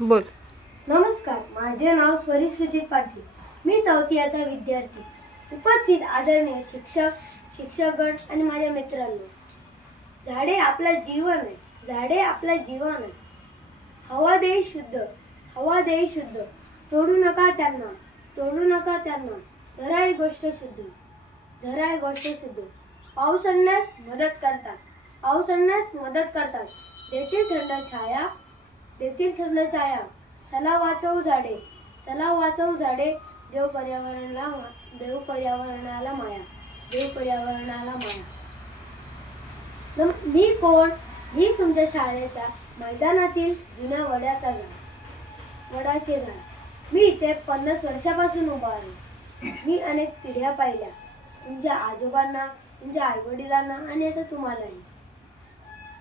बोल. नमस्कार माझे नाव स्वरी सुजित पाटील. मी चौथी याचा विद्यार्थी. उपस्थित आदरणीय शिक्षक शिक्षकगण आणि माझ्या मित्रांनो. झाडे आपलं जीवन आहे. झाडे आपलं जीवन आहे. हवा दे शुद्ध. हवा दे शुद्ध. तोडू नका त्यांना. तोडू नका त्यांना. धरा ही गोष्ट शुद्ध. धरा ही गोष्ट शुद्ध. पाऊस आणण्यास मदत करतात. पाऊस आणण्यास मदत करतात. देतील थंड छाया देतील थंड छाया. चला वाचवू झाडे चला वाचवू झाडे. देव पर्यावरणाला देव पर्यावरणाला माया देव पर्यावरणाला माया. मी कोण? मी तुमच्या शाळेच्या मैदानातील जुन्या वड्याचा झाड वडाचे झाड मी इथे पन्नास वर्षापासून उभा आहे. मी अनेक पिढ्या पाहिल्या. तुमच्या आजोबांना तुमच्या आईवडिलांना आणि आता तुम्हालाही.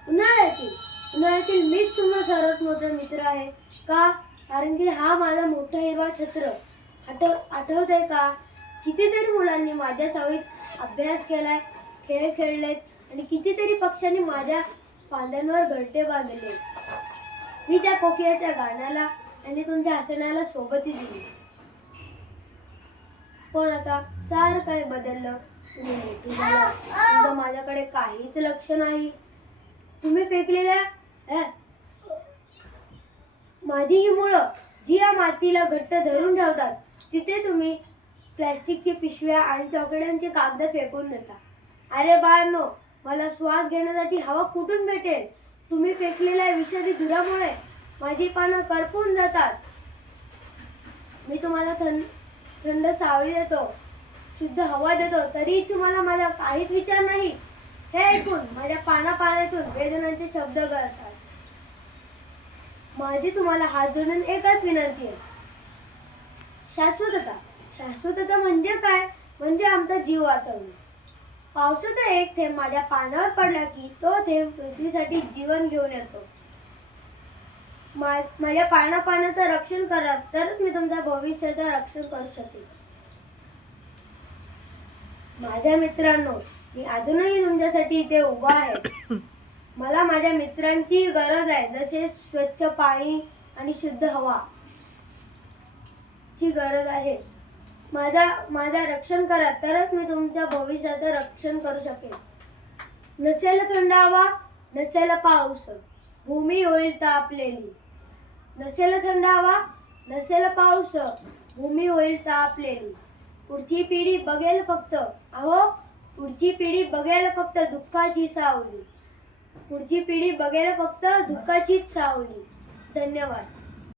उन्हाळ्यातील उन्हाळ्यातील मीच तुमचा सर्वात मोठा मित्र आहे. का? कारण की हा माझा मोठा हिरवा छत्र. आठव आठवत आहे का? कितीतरी मुलांनी माझ्या सावळीत अभ्यास केलाय खेळ खेळलेत आणि कितीतरी पक्ष्यांनी माझ्या पांद्यांवर घरटे बांधले. मी त्या कोकियाच्या गाण्याला आणि तुमच्या हसण्याला सोबती दिली. पण आता सार काय बदललं? तुम्ही मोठी झाला तुमचं माझ्याकडे काहीच लक्ष नाही. तुम्ही फेकलेल्या माझी ही मुळं जी या मातीला घट्ट धरून ठेवतात तिथे तुम्ही प्लॅस्टिकची पिशव्या आणि चॉकलेटांचे कागद फेकून देता. अरे बाळांनो मला श्वास घेण्यासाठी हवा कुठून भेटेल? तुम्ही फेकलेल्या विषारी धुरामुळे माझी पानं करपून जातात. मी तुम्हाला थंड थंड सावळी देतो शुद्ध हवा देतो तरी तुम्हाला माझा काहीच विचार नाही. हे ऐकून माझ्या पाना पाण्यातून वेदनांचे शब्द गळतात. माझी तुम्हाला हात जोडून एकच विनंती आहे. शाश्वतता. शाश्वतता म्हणजे काय? म्हणजे आमचा जीव वाचवणे. पावसाचा एक थेंब माझ्या पानावर पडला की तो थेंब पृथ्वीसाठी जीवन घेऊन येतो. मा- माझ्या पाना पाण्याचं रक्षण करा तरच मी तुमच्या भविष्याचं रक्षण करू शकेन. माझ्या मित्रांनो मी अजूनही तुमच्यासाठी इथे उभा आहे. मला माझ्या मित्रांची गरज आहे जसे स्वच्छ पाणी आणि शुद्ध हवा ची गरज आहे. माझा माझा रक्षण करा तरच मी तुमच्या भविष्याचं रक्षण करू शकेन. नसेल थंड हवा नसेल पाऊस भूमी होईल तापलेली. नसेल थंड हवा नसेल पाऊस भूमी होईल तापलेली. पुढची पिढी बघेल फक्त अहो पुढची पिढी बघेल फक्त दुःखाची सावली. पुढची पिढी बघेल फक्त दुःखाचीच सावली. धन्यवाद.